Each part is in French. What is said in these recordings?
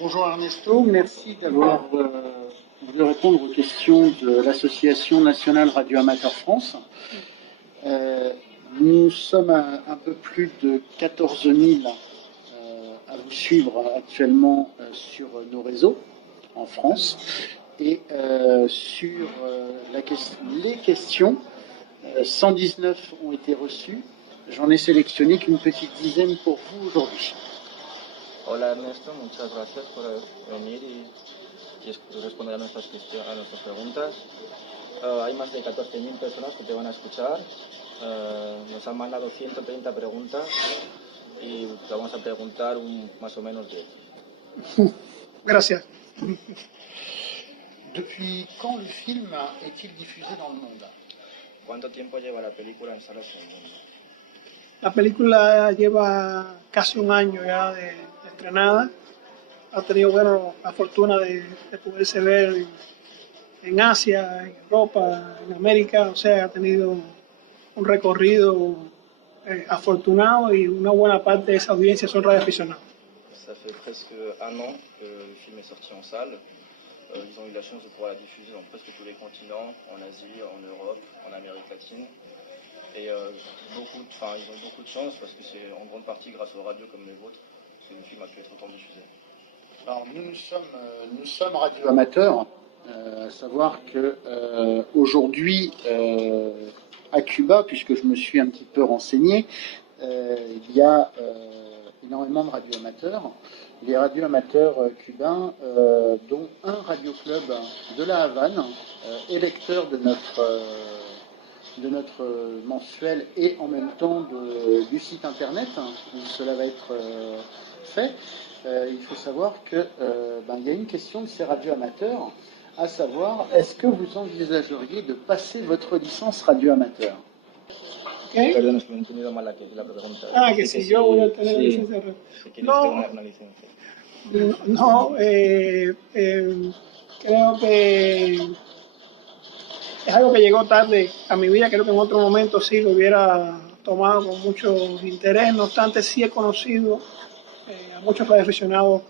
Bonjour Ernesto, merci d'avoir voulu répondre aux questions de l'Association nationale Radio Amateur France. Nous sommes à un peu plus de 14 000 à vous suivre actuellement sur nos réseaux en France. Et sur les questions, 119 ont été reçues. J'en ai sélectionné qu'une petite dizaine pour vous aujourd'hui. Hola Ernesto, muchas gracias por venir y responder a nuestras preguntas. Hay más de 14.000 personas que te van a escuchar. Nos han mandado 130 preguntas y te vamos a preguntar más o menos 10. Gracias. Depuis quand le film est-il diffusé dans le monde? ¿Cuánto tiempo lleva la película en salas en el mundo? La película lleva casi un año ya de estrenada. Ha tenido, bueno, la fortuna de poderse ver en Asia, en Europa, en América. O sea, ha tenido un recorrido afortunado y una buena parte de esa audiencia son radioaficionados. Ça fait presque un an que le film est sorti en salle. Ils ont eu la chance de pouvoir la diffuser dans presque tous les continents, en Asie, en Europe, en Amérique latine. Et ils ont eu beaucoup de chance parce que c'est en grande partie grâce aux radios comme les vôtres que le film a pu être autant diffusé. Alors nous sommes radio amateurs, à savoir que aujourd'hui à Cuba, puisque je me suis un petit peu renseigné, il y a énormément de radio amateurs. Les radio amateurs cubains, dont un radio club de la Havane, est lecteur de notre mensuel et en même temps du site internet où cela va être fait. Il faut savoir que il y a une question de ces radio amateurs, à savoir, est-ce que vous envisageriez de passer votre licence radio amateur? ¿Qué? Perdón, es que me he entendido mal la pregunta. Que si yo voy a tener licencia de radio. Si quieres No. tener una licencia. No, creo que es algo que llegó tarde a mi vida. Creo que en otro momento sí lo hubiera tomado con mucho interés. No obstante, sí he conocido a muchos radioaficionados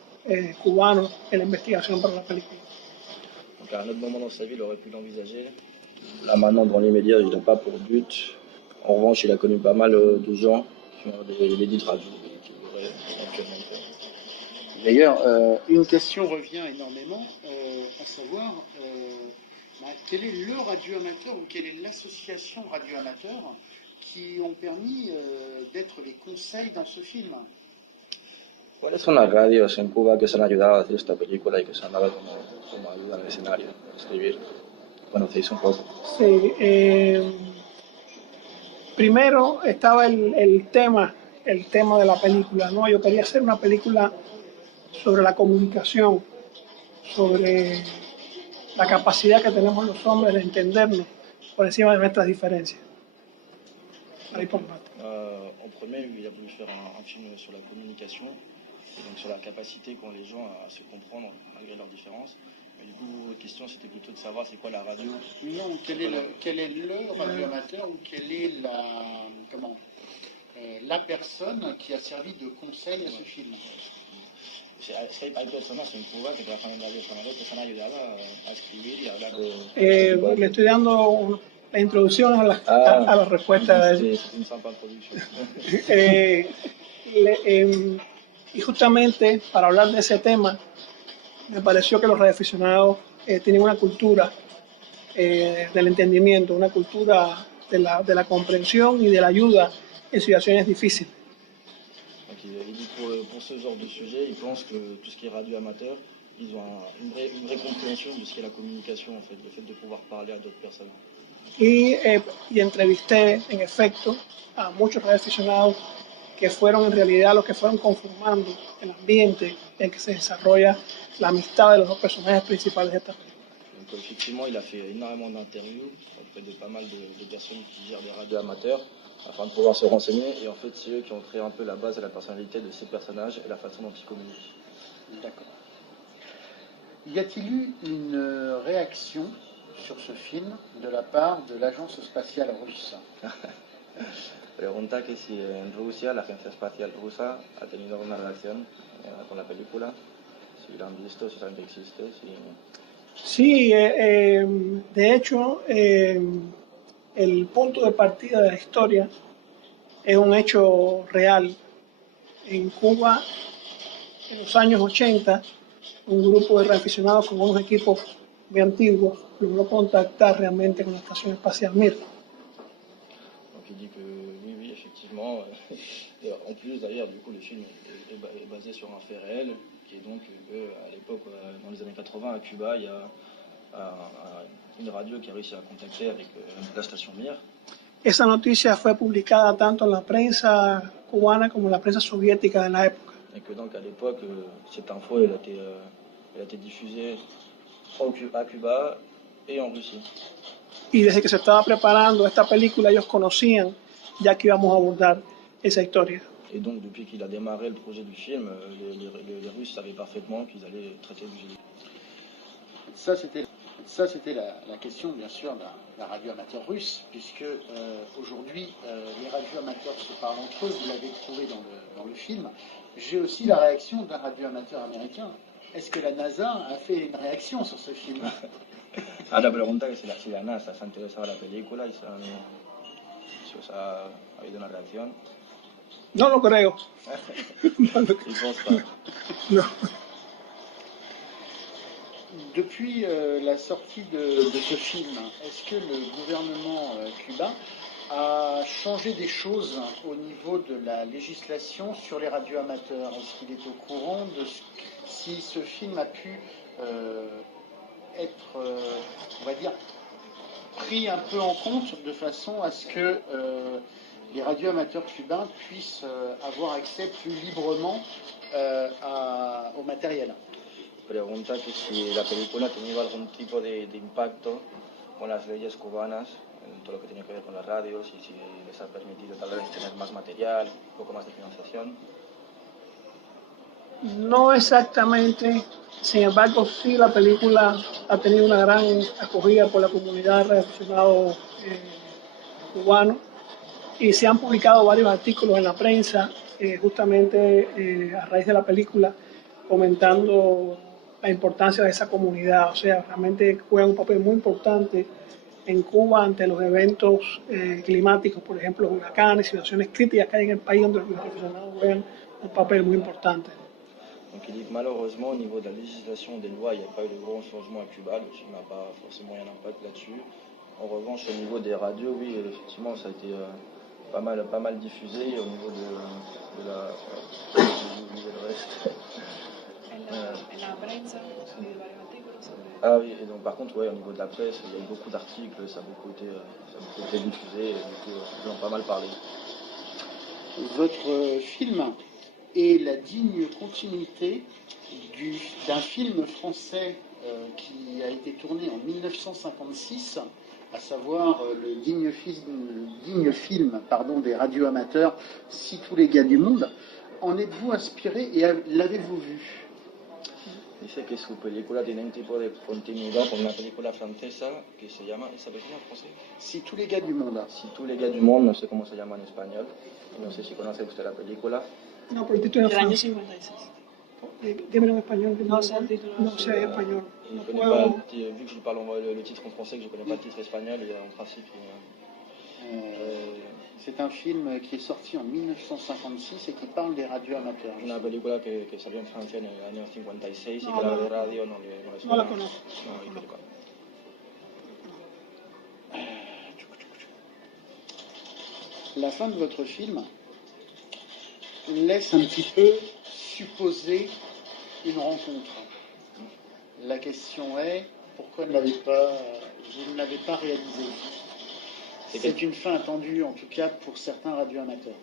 cubanos en la investigación para la película. Donc à un autre moment dans sa vie, il aurait pu l'envisager. Là maintenant, dans l'immédiat, il n'a pas pour but. En revanche, il a connu pas mal de gens qui ont des dites radios et qui auraient éventuellement fait. D'ailleurs, une question revient énormément, à savoir quel est le radio amateur ou quelle est l'association radio amateur qui ont permis d'être les conseils dans ce film? ¿Cuáles son las radios en Cuba que se han ayudado a hacer esta película y que se han dado como ayuda en el escenario, a escribir? ¿Conocéis un poco? Sí, primero estaba el tema de la película, ¿no? Yo quería hacer una película sobre la comunicación, sobre la capacidad que tenemos los hombres de entendernos por encima de nuestras diferencias. Ahí por parte. En premier, il a voulu faire un film sur la communication, et donc sur la capacité qu'ont les gens à se comprendre malgré leurs différences. Mais du coup, la question c'était plutôt de savoir c'est quoi la radio. Non, quel est le radio amateur ou quelle est la personne qui a servi de conseil à ce film? Es que hay personas en Cuba que trabajan en radios amateur que se han ayudado a escribir y a hablar de... Le estoy dando la introducción a la respuesta. Sí, es una samba introducción. Y justamente para hablar de ese tema, me pareció que los radioaficionados tienen una cultura del entendimiento, una cultura de la comprensión y de la ayuda en situaciones difíciles. Il dit pour ce genre de sujet, il pense que tout ce qui est radio amateur, ils ont une vraie compréhension de ce qu'est la communication, en fait, le fait de pouvoir parler à d'autres personnes. Y entrevisté, en efecto, a muchos radioaficionados que fueron en realidad los que fueron conformando el ambiente en que se desarrolla la amistad de los dos personajes principales de esta película. Donc effectivement, il a fait énormément d'interviews auprès de pas mal de personnes qui gèrent des radios amateurs afin de pouvoir se renseigner. Et en fait, c'est eux qui ont créé un peu la base et la personnalité de ces personnages et la façon dont ils communiquent. D'accord. Y a-t-il eu une réaction sur ce film de la part de l'agence spatiale russe? Pregunta que si en Rusia la agencia espacial rusa ha tenido una reacción con la película, si si la han visto, si saben que existe. Si... Sí, de hecho, el punto de partida de la historia es un hecho real. En Cuba, en los años 80, un grupo de reaficionados con unos equipos muy antiguos logró contactar realmente con la Estación Espacial Mir. Donc il dit que oui, oui, effectivement. Et en plus, d'ailleurs, du coup, le film est basé sur un fait réel, qui est donc qu'à l'époque, dans les années 80, à Cuba, il y a une radio qui a réussi à contacter avec la station Mir. Esa noticia fue publicada tanto en la prensa cubana como en la prensa soviética de la época. Et que donc à l'époque, cette info, elle a été diffusée à Cuba et en Russie. Y desde que se estaba preparando esta película, ellos conocían ya que íbamos a abordar esa historia. Et donc depuis qu'il a démarré le projet du film, les Russes savaient parfaitement qu'ils allaient traiter du génocide. Ça, c'était la question, bien sûr, d'un radioamateur russe, puisque aujourd'hui, les radioamateurs se parlent entre eux, vous l'avez trouvé dans le film. J'ai aussi la réaction d'un radioamateur américain. Est-ce que la NASA a fait une réaction sur ce film? La pregunta es si la NASA se ha interesado en la película y si os ha habido una reacción. No lo creo. Ils pensent pas. No. Depuis la sortie de ce film, est-ce que le gouvernement cubain a changé des choses au niveau de la législation sur les radioamateurs? Est-ce qu'il est au courant de si ce film a pu être, on va dire, pris un peu en compte de façon à ce que les radioamateurs cubains puissent avoir accès plus librement au matériel? Pregunta que si la película ha tenido algún tipo de impacto con las leyes cubanas en todo lo que tiene que ver con las radios y si les ha permitido tal vez tener más material, un poco más de financiación. No exactamente, sin embargo sí la película ha tenido una gran acogida por la comunidad de aficionados cubanos y se han publicado varios artículos en la prensa justamente a raíz de la película comentando la importancia de esa comunidad, o sea, realmente juega un papel muy importante en Cuba ante los eventos climáticos, por ejemplo, huracanes, situaciones críticas que hay en el país donde los aficionados juegan un papel muy importante. Donc il dit que malheureusement au niveau de la législation des lois, il n'y a pas eu de grands changements à Cuba, le film n'a pas forcément eu un impact là-dessus. En revanche au niveau des radios, oui effectivement ça a été pas mal diffusé au niveau de la... le reste. En la prensa, sí, varios artículos sobre... Ah oui, et donc par contre, ouais, au niveau de la presse, il y a eu beaucoup d'articles, ça a beaucoup été diffusé, et du coup, ils en ont pas mal parlé. Votre film est la digne continuité d'un film français qui a été tourné en 1956, à savoir le digne film des radioamateurs, Si tous les gars du monde. En êtes-vous inspiré et l'avez-vous vu? Dice que su película tiene un tipo de continuidad con una película francesa que se llama, ¿sabes cómo en francés? Si tous les gars du monde. Si tous les gars du monde, no sé cómo se llama en español, no sé si conoce usted la película. No, pero el título es Del año francés. 56. Dímelo en español. Que No sé el título. No sé español. Je No connais puedo. pas, vu que je parle le titre en français, que je ne connais pas le titre espagnol, et en principe... C'est un film qui est sorti en 1956 et qui parle des radioamateurs. Una película que salió en Francia en el año 56 y No, que era no. de radio, no le No suena. la conozco. No, y película. La fin de votre film laisse un petit peu supposer une rencontre. La question est, pourquoi vous ne l'avez pas réalisé? C'est une fin attendue, en tout cas, pour certains radioamateurs.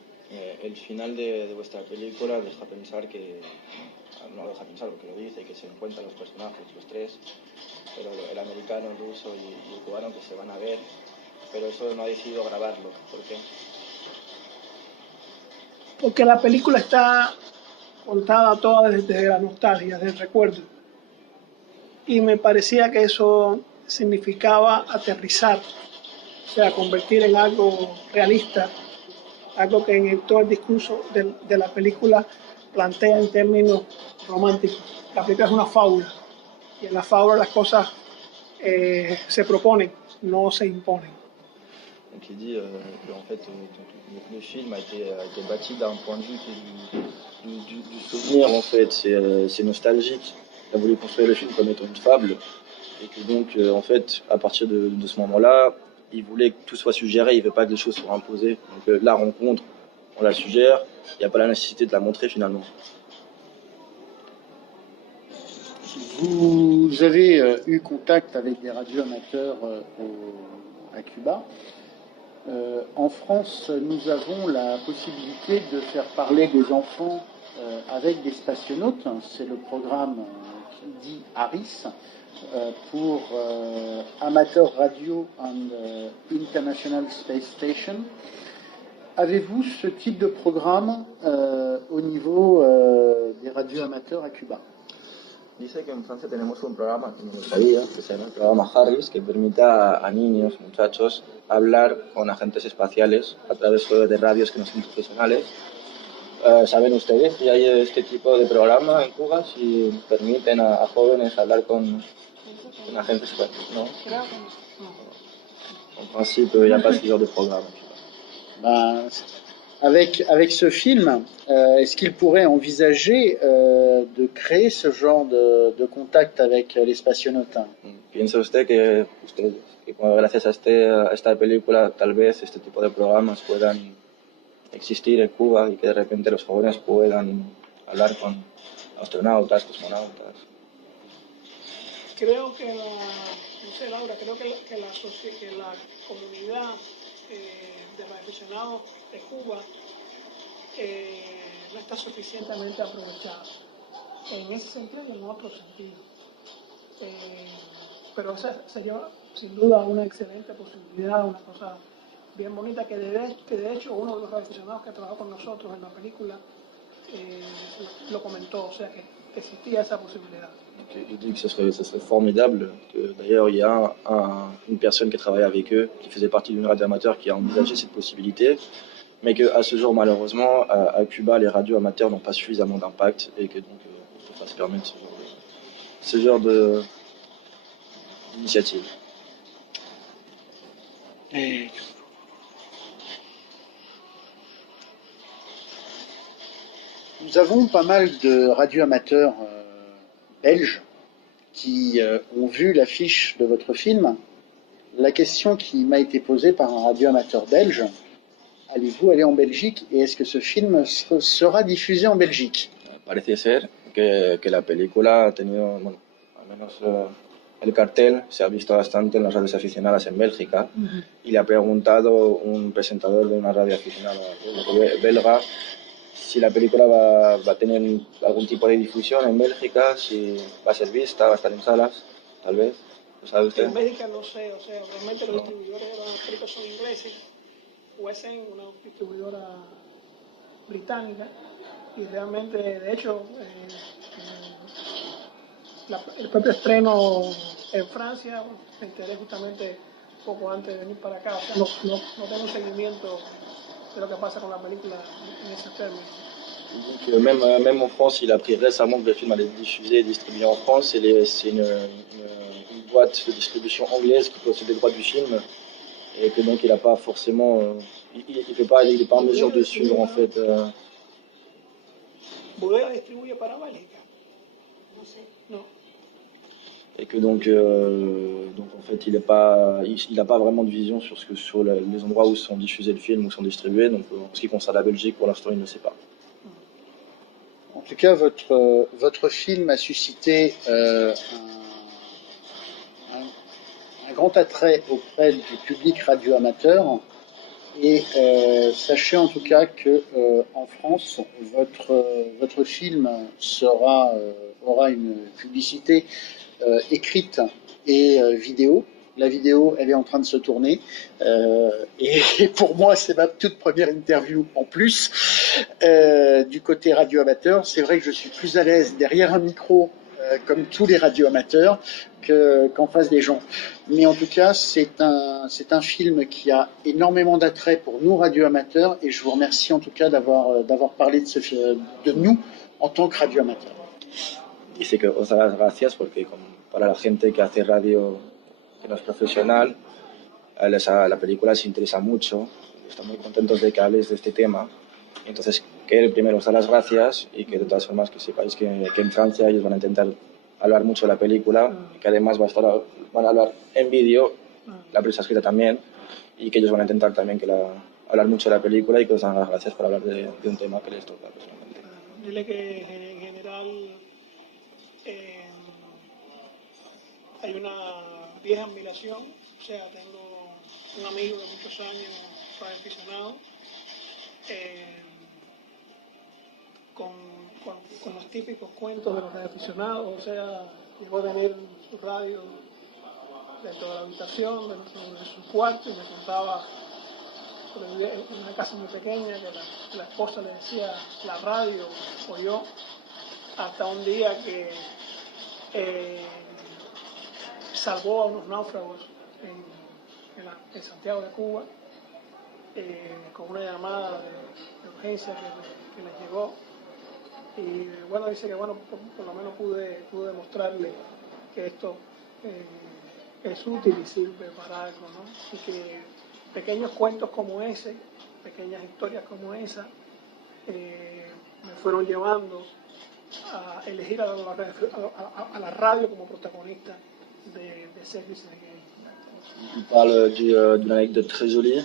El final de vuestra película deja pensar que, no deja pensar porque lo dice, que se encuentran los personajes, los tres, pero el americano, el ruso y el cubano que se van a ver, pero eso no ha decidido grabarlo. ¿Por qué? Porque la película está contada toda desde la nostalgia, del recuerdo. Y me parecía que eso significaba aterrizar, o sea, convertir en algo realista, algo que en todo el discurso de la película plantea en términos románticos. La película es una fábula y en la fábula las cosas se proponen, no se imponen. Donc il dit qu'en fait le film a été bâti d'un point de vue qui est du souvenir en fait, c'est nostalgique. Il a voulu construire le film comme étant une fable et que donc en fait à partir de ce moment-là, il voulait que tout soit suggéré, il ne veut pas que les choses soient imposées. Donc la rencontre, on la suggère, il n'y a pas la nécessité de la montrer finalement. Vous avez eu contact avec des radioamateurs à Cuba. En France, nous avons la possibilité de faire parler des enfants avec des spationautes. C'est le programme qui dit ARIS pour Amateur Radio and International Space Station. Avez-vous ce type de programme au niveau des radioamateurs à Cuba? Dice que en Francia tenemos un programa, que no lo sabía, que se llama el programa Harris, que permite a niños, muchachos, hablar con agentes espaciales a través de radios que no son profesionales. ¿Saben ustedes si hay este tipo de programa en Cuba? Si permiten a jóvenes hablar con agentes espaciales, ¿no? Creo que no. En principe, il n'y a pas ce genre de programme. Avec ce film, est-ce qu'il pourrait envisager de créer ce genre de contact avec les spationautes? ¿Piensa usted que gracias a esta película tal vez este tipo de programas puedan existir en Cuba y que de repente los jóvenes puedan hablar con astronautas, cosmonautas? Creo que no sé, Laura, creo que la comunidad de radioaficionados de Cuba no está suficientemente aprovechada en ese sentido y en otro sentido. Pero esa sería sin duda una excelente posibilidad, una cosa bien bonita que de hecho uno de los radioaficionados que trabajó con nosotros en la película lo comentó, o sea que existía esa posibilidad. Il dit que ce serait formidable, que d'ailleurs il y a une personne qui travaille avec eux, qui faisait partie d'une radio amateur qui a envisagé cette possibilité, mais qu'à ce jour malheureusement à Cuba les radios amateurs n'ont pas suffisamment d'impact et que donc on ne peut pas se permettre ce genre d'initiative. Nous avons pas mal de radioamateurs belges qui ont vu l'affiche de votre film. La question qui m'a été posée par un radioamateur belge, allez-vous aller en Belgique et est-ce que ce film sera diffusé en Belgique? Parece ser que la película ha tenido, bueno, al menos el cartel se ha visto bastante en las radios aficionadas en Bélgica y le ha preguntado un presentador de una radio aficionada belga si la película va a tener algún tipo de difusión en Bélgica, si va a ser vista, va a estar en salas, tal vez. ¿Lo sabe usted? En Bélgica no sé, o sea, realmente los distribuidores de las películas son ingleses, USN, una distribuidora británica, y realmente, de hecho, el propio estreno en Francia me enteré justamente poco antes de venir para acá, o sea, no tengo un seguimiento de lo que pasa con la película en ese término. Donc, même en France, il a appris récemment que le film allait être diffusé et distribué en France. C'est une boîte de distribution anglaise qui possède les droits du film et que donc il n'a pas forcément, il n'est pas en mesure de suivre en fait. ¿Bodega distribuye para Bélgica? No sé. No. Et que donc en fait il n'a pas vraiment de vision sur les endroits où sont diffusés le film, où sont distribués. Donc en ce qui concerne la Belgique, pour l'instant, il ne sait pas. En tout cas, votre film a suscité un grand attrait auprès du public radioamateur. Et sachez en tout cas que en France, votre film aura une publicité écrite et vidéo. La vidéo, elle est en train de se tourner. Et pour moi, c'est ma toute première interview en plus. Du côté radio amateur, c'est vrai que je suis plus à l'aise derrière un micro comme tous les radioamateurs, qu'en face des gens. Mais en tout cas, c'est un film qui a énormément d'attrait pour nous radioamateurs, et je vous remercie en tout cas d'avoir parlé de nous en tant que radioamateurs. Dice que os da las gracias porque para la gente que hace radio que no es profesional, la película les interesa mucho, están muy contentos de que hables de este tema. Entonces, que él primero os da las gracias y que de todas formas que sepáis que en Francia ellos van a intentar hablar mucho de la película, que además van a hablar en vídeo, la prensa escrita también, y que ellos van a intentar también hablar mucho de la película y que os dan las gracias por hablar de un tema que les toca personalmente. Dile que en general hay una vieja admiración, o sea, tengo un amigo de muchos años, aficionado, con los típicos cuentos de los aficionados, o sea, llegó a tener su radio dentro de la habitación, dentro de su cuarto, y me contaba, porque vivía en una casa muy pequeña, que la esposa le decía la radio o yo, hasta un día que salvó a unos náufragos en Santiago de Cuba, con una llamada de urgencia que les llegó. Y bueno, dice que bueno, por lo menos pude demostrarle que esto es útil y sirve para algo, ¿no? Y que pequeños cuentos como ese, pequeñas historias como esa, me fueron llevando a elegir a la radio como protagonista de Service Again. Il parle d'une anecdote très jolie.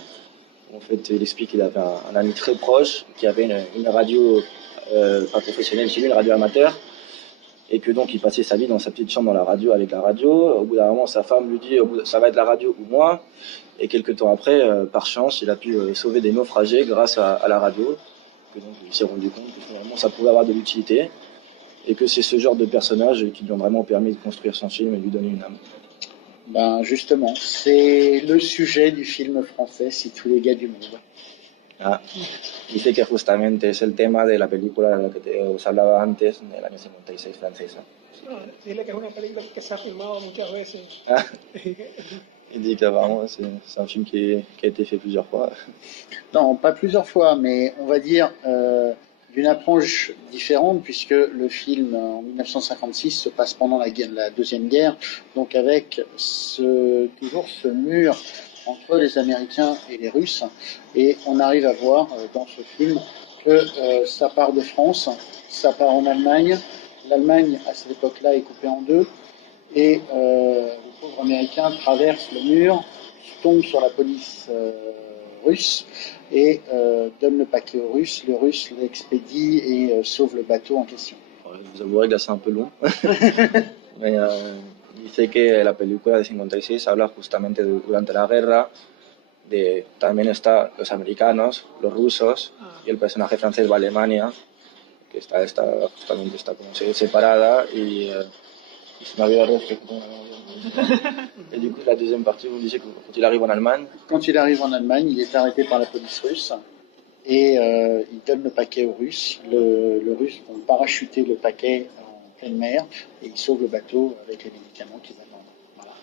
En fait, il explique qu'il avait un ami très proche qui avait une radio pas professionnelle chez lui, une radio amateur, et que donc il passait sa vie dans sa petite chambre dans la radio avec la radio. Au bout d'un moment, sa femme lui dit ça va être la radio ou moi. Et quelques temps après, par chance, il a pu sauver des naufragés grâce à la radio. Que donc il s'est rendu compte que finalement ça pouvait avoir de l'utilité et que c'est ce genre de personnage qui lui ont vraiment permis de construire son film et de lui donner une âme. Ben justement, c'est le sujet du film français, Si tous les gars du monde. Ah, dice que justamente es el tema de la película de la que os hablaba antes, del año 56 francesa. Dile que es una película que se ha filmado muchas veces. Ah, il dit que vraiment c'est un film qui a été fait plusieurs fois. Non, pas plusieurs fois, mais on va dire d'une approche différente, puisque le film en 1956 se passe pendant la Deuxième Guerre, donc avec toujours ce mur entre les Américains et les Russes, et on arrive à voir dans ce film que ça part de France, ça part en Allemagne, l'Allemagne à cette époque-là est coupée en deux, et le pauvre Américain traverse le mur, tombe sur la police russe et donne le paquet aux Russes. Le Russe l'expédie et sauve le bateau en question. Vous avouerez que là c'est un peu long. Mais dice que la película de 56 habla justamente durante la guerra. También está los americanos, los rusos, y el personaje francés va a Alemania, que justamente está como separada, y se m'a olvidé respecto. Et du coup, la deuxième partie, vous me disiez que quand il arrive en Allemagne. Quand il arrive en Allemagne, il est arrêté par la police russe et il donne le paquet aux Russes. Le Russe va parachuter le paquet en pleine mer et il sauve le bateau avec les médicaments qu'il attend. Voilà.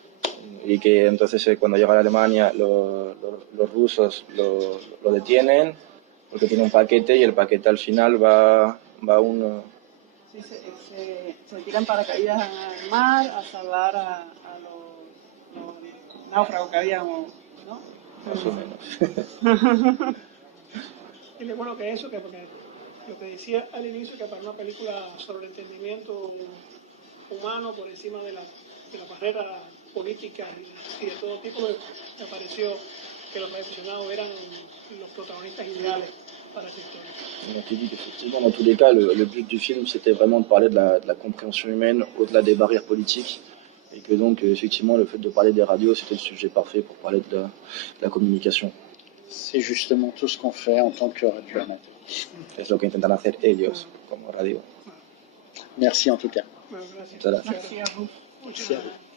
Y que entonces cuando llega a Alemania los rusos lo detienen porque tiene un paquete y el paquete al final va a un... Sí, se tiran paracaídas al mar a salvar a los náufragos que habíamos, ¿no? Más o menos. Y bueno, que eso, que porque lo que decía al inicio, que para una película sobre el entendimiento humano por encima de las barreras políticas y de todo tipo, me pareció que los aficionados eran los protagonistas ideales para esta historia. Donc il dit qu'effectivement, dans tous les cas, le but du film, c'était vraiment de parler de la compréhension humaine au-delà des barrières politiques. Et que donc, effectivement, le fait de parler des radios, c'était le sujet parfait pour parler de la communication. C'est justement tout ce qu'on fait en tant que radioamateur. Es lo que intentan hacer ellos como radio. Merci en tout cas. Bueno, gracias. Muchas gracias. Merci à vous. Merci à vous.